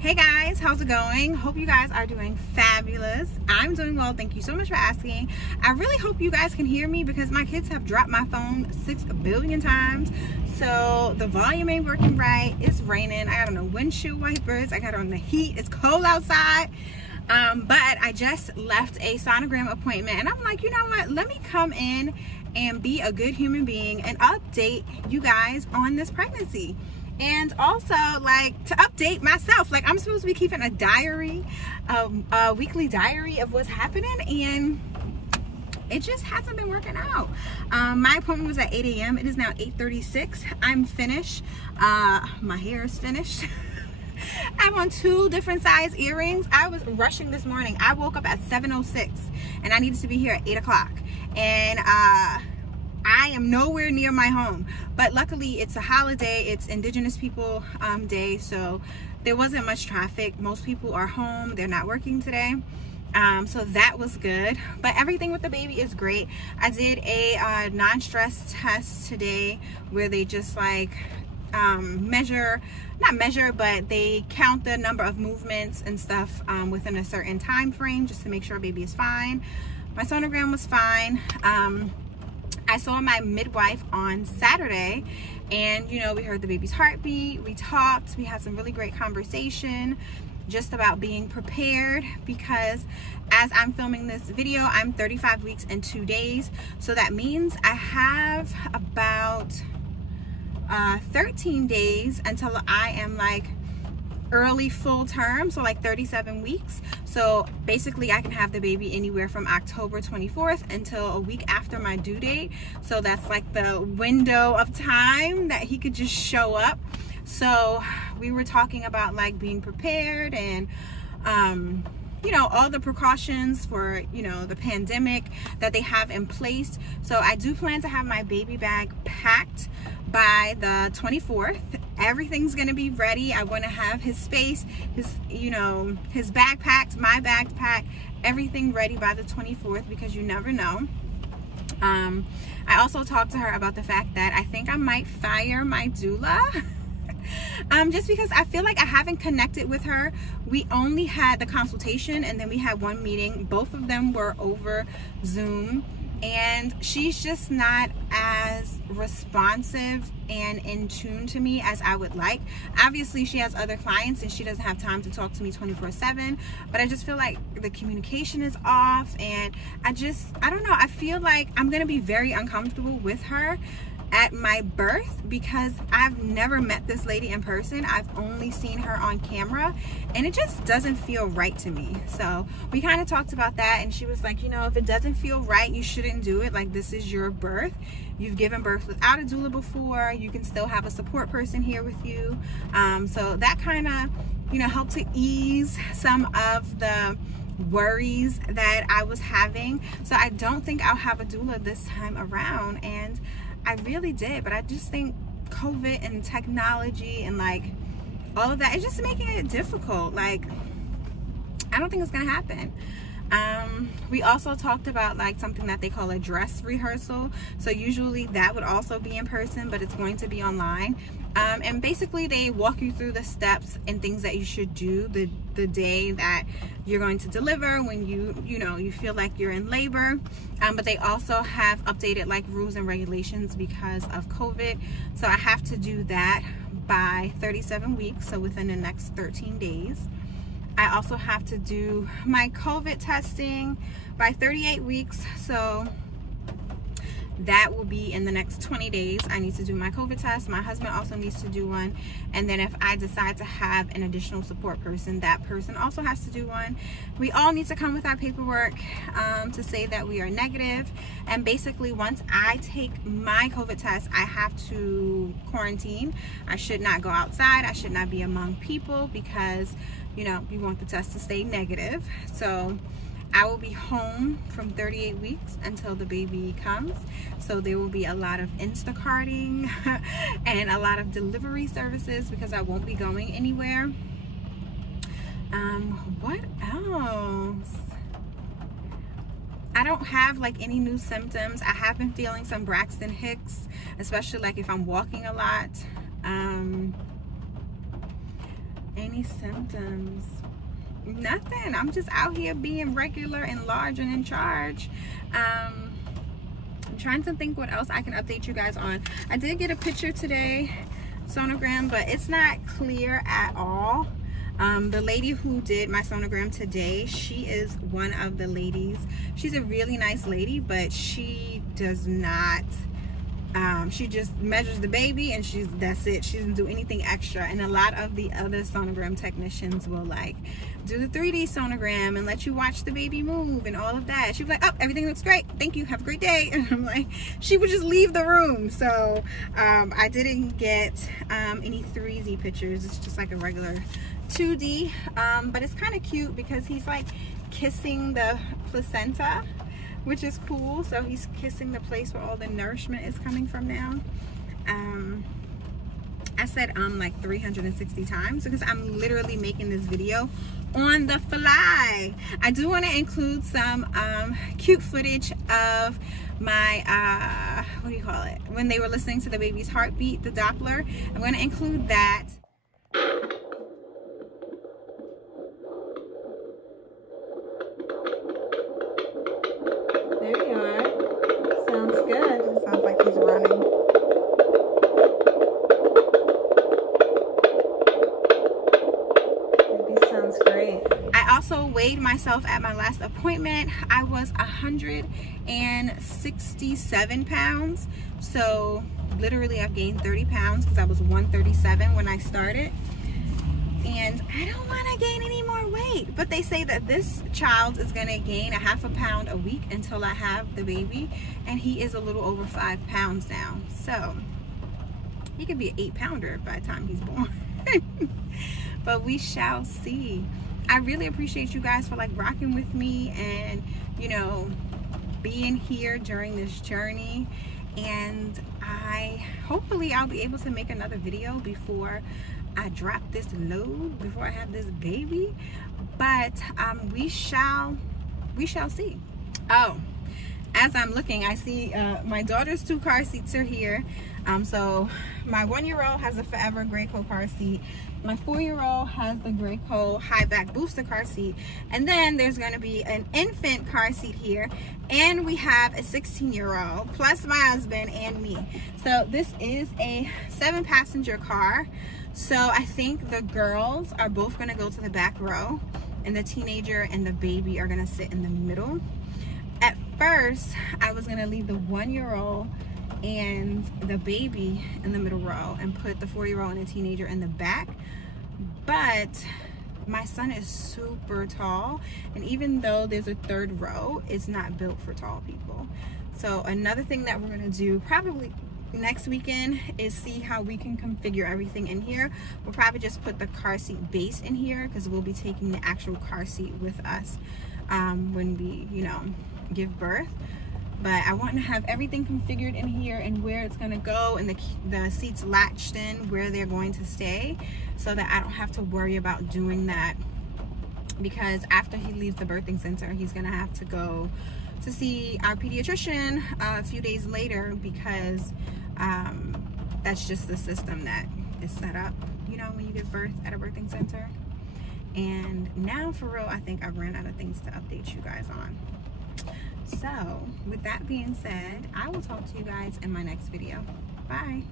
Hey guys, how's it going? Hope you guys are doing fabulous. I'm doing well, thank you so much for asking. I really hope you guys can hear me because my kids have dropped my phone 6 billion times, so the volume ain't working right. It's raining, I got on the windshield wipers, I got on the heat, it's cold outside. But I just left a sonogram appointment and I'm like, you know what, let me come in and be a good human being and update you guys on this pregnancy. And also, like, to update myself, like, I'm supposed to be keeping a diary, a weekly diary of what's happening, and it just hasn't been working out. My appointment was at 8 a.m. It is now 8:36. I'm finished. My hair is finished. I have on 2 different size earrings. I was rushing this morning. I woke up at 7:06, and I needed to be here at 8 o'clock. And I am nowhere near my home, but luckily it's a holiday, it's Indigenous People Day, so there wasn't much traffic. Most people are home, they're not working today, so that was good. But everything with the baby is great. I did a non-stress test today where they just like not measure, but they count the number of movements and stuff within a certain time frame just to make sure baby is fine. My sonogram was fine. I saw my midwife on Saturday, and you know, we heard the baby's heartbeat, we talked, we had some really great conversation just about being prepared, because as I'm filming this video, I'm 35 weeks and 2 days, so that means I have about 13 days until I am like early full term, so like 37 weeks. So basically I can have the baby anywhere from October 24th until a week after my due date. So that's like the window of time that he could just show up. So we were talking about like being prepared and you know, all the precautions for, you know, the pandemic that they have in place. So I do plan to have my baby bag packed by the 24th. Everything's gonna be ready. I want to have his space, his, you know, his bag packed, my bag packed, everything ready by the 24th, because you never know. I also talked to her about the fact that I think I might fire my doula. Just because I feel like I haven't connected with her. We only had the consultation and then we had one meeting. Both of them were over Zoom, and she's just not as responsive and in tune to me as I would like. Obviously she has other clients and she doesn't have time to talk to me 24/7, but I just feel like the communication is off, and I don't know, I feel like I'm gonna be very uncomfortable with her at my birth because I've never met this lady in person. I've only seen her on camera, and it just doesn't feel right to me. So we kind of talked about that, and she was like, you know, if it doesn't feel right, you shouldn't do it. Like, this is your birth. You've given birth without a doula before. You can still have a support person here with you. So that kind of, you know, helped to ease some of the worries that I was having. So I don't think I'll have a doula this time around, and I really did, but I just think COVID and technology and like all of that is just making it difficult. Like, I don't think it's gonna happen. We also talked about like something that they call a dress rehearsal. So usually that would also be in person, but it's going to be online. And basically they walk you through the steps and things that you should do the day that you're going to deliver, when you know, you feel like you're in labor. But they also have updated like rules and regulations because of COVID. So I have to do that by 37 weeks, so within the next 13 days. I also have to do my COVID testing by 38 weeks, so that will be in the next 20 days. I need to do my COVID test. My husband also needs to do one, and then if I decide to have an additional support person, that person also has to do one. We all need to come with our paperwork to say that we are negative, and basically once I take my COVID test, I have to quarantine. I should not go outside. I should not be among people because, you know, you want the test to stay negative. So I will be home from 38 weeks until the baby comes. So there will be a lot of Instacarting and a lot of delivery services because I won't be going anywhere. What else? I don't have like any new symptoms. I have been feeling some Braxton Hicks, especially like if I'm walking a lot. Any symptoms? Nothing. I'm just out here being regular and large and in charge. I'm trying to think what else I can update you guys on. I did get a picture today, sonogram, but it's not clear at all. The lady who did my sonogram today, she is one of the ladies. She's a really nice lady, but she does not, she just measures the baby and that's it. She doesn't do anything extra. And a lot of the other sonogram technicians will like do the 3D sonogram and let you watch the baby move and all of that. She was like, oh, everything looks great, thank you, have a great day. And I'm like, she would just leave the room. So I didn't get any 3D pictures. It's just like a regular 2D, but it's kind of cute because he's like kissing the placenta, which is cool. So he's kissing the place where all the nourishment is coming from now. I said like 360 times because I'm literally making this video on the fly. I do want to include some cute footage of my what do you call it, when they were listening to the baby's heartbeat, the Doppler. I'm going to include that. There you are. Sounds good. It sounds like he's running. Baby sounds great. I also weighed myself at my last appointment. I was 167 pounds. So literally I've gained 30 pounds because I was 137 when I started. And I don't want to gain any more weight, but they say that this child is going to gain ½ pound a week until I have the baby, and he is a little over 5 pounds now, so he could be an 8-pounder by the time he's born. But we shall see. I really appreciate you guys for like rocking with me and, you know, being here during this journey. And hopefully I'll be able to make another video before I drop this load, before I have this baby. But we shall see. Oh, as I'm looking, I see my daughter's 2 car seats are here. So my 1-year-old has a Forever Graco car seat. My 4-year-old has the Graco high back booster car seat. And then there's going to be an infant car seat here. And we have a 16-year-old plus my husband and me. So this is a 7-passenger car. So I think the girls are both going to go to the back row, and the teenager and the baby are going to sit in the middle. At first, I was going to leave the 1-year-old and the baby in the middle row and put the 4-year-old and the teenager in the back. But my son is super tall, and even though there's a 3rd row, it's not built for tall people. So another thing that we're going to do probably next weekend is see how we can configure everything in here. We'll probably just put the car seat base in here because we'll be taking the actual car seat with us when we, you know, give birth. But I want to have everything configured in here and where it's going to go, and the seats latched in where they're going to stay, so that I don't have to worry about doing that, because after he leaves the birthing center, he's going to have to go to see our pediatrician a few days later, because that's just the system that is set up, you know, when you give birth at a birthing center. And now for real, I think I've ran out of things to update you guys on. So with that being said, I will talk to you guys in my next video. Bye.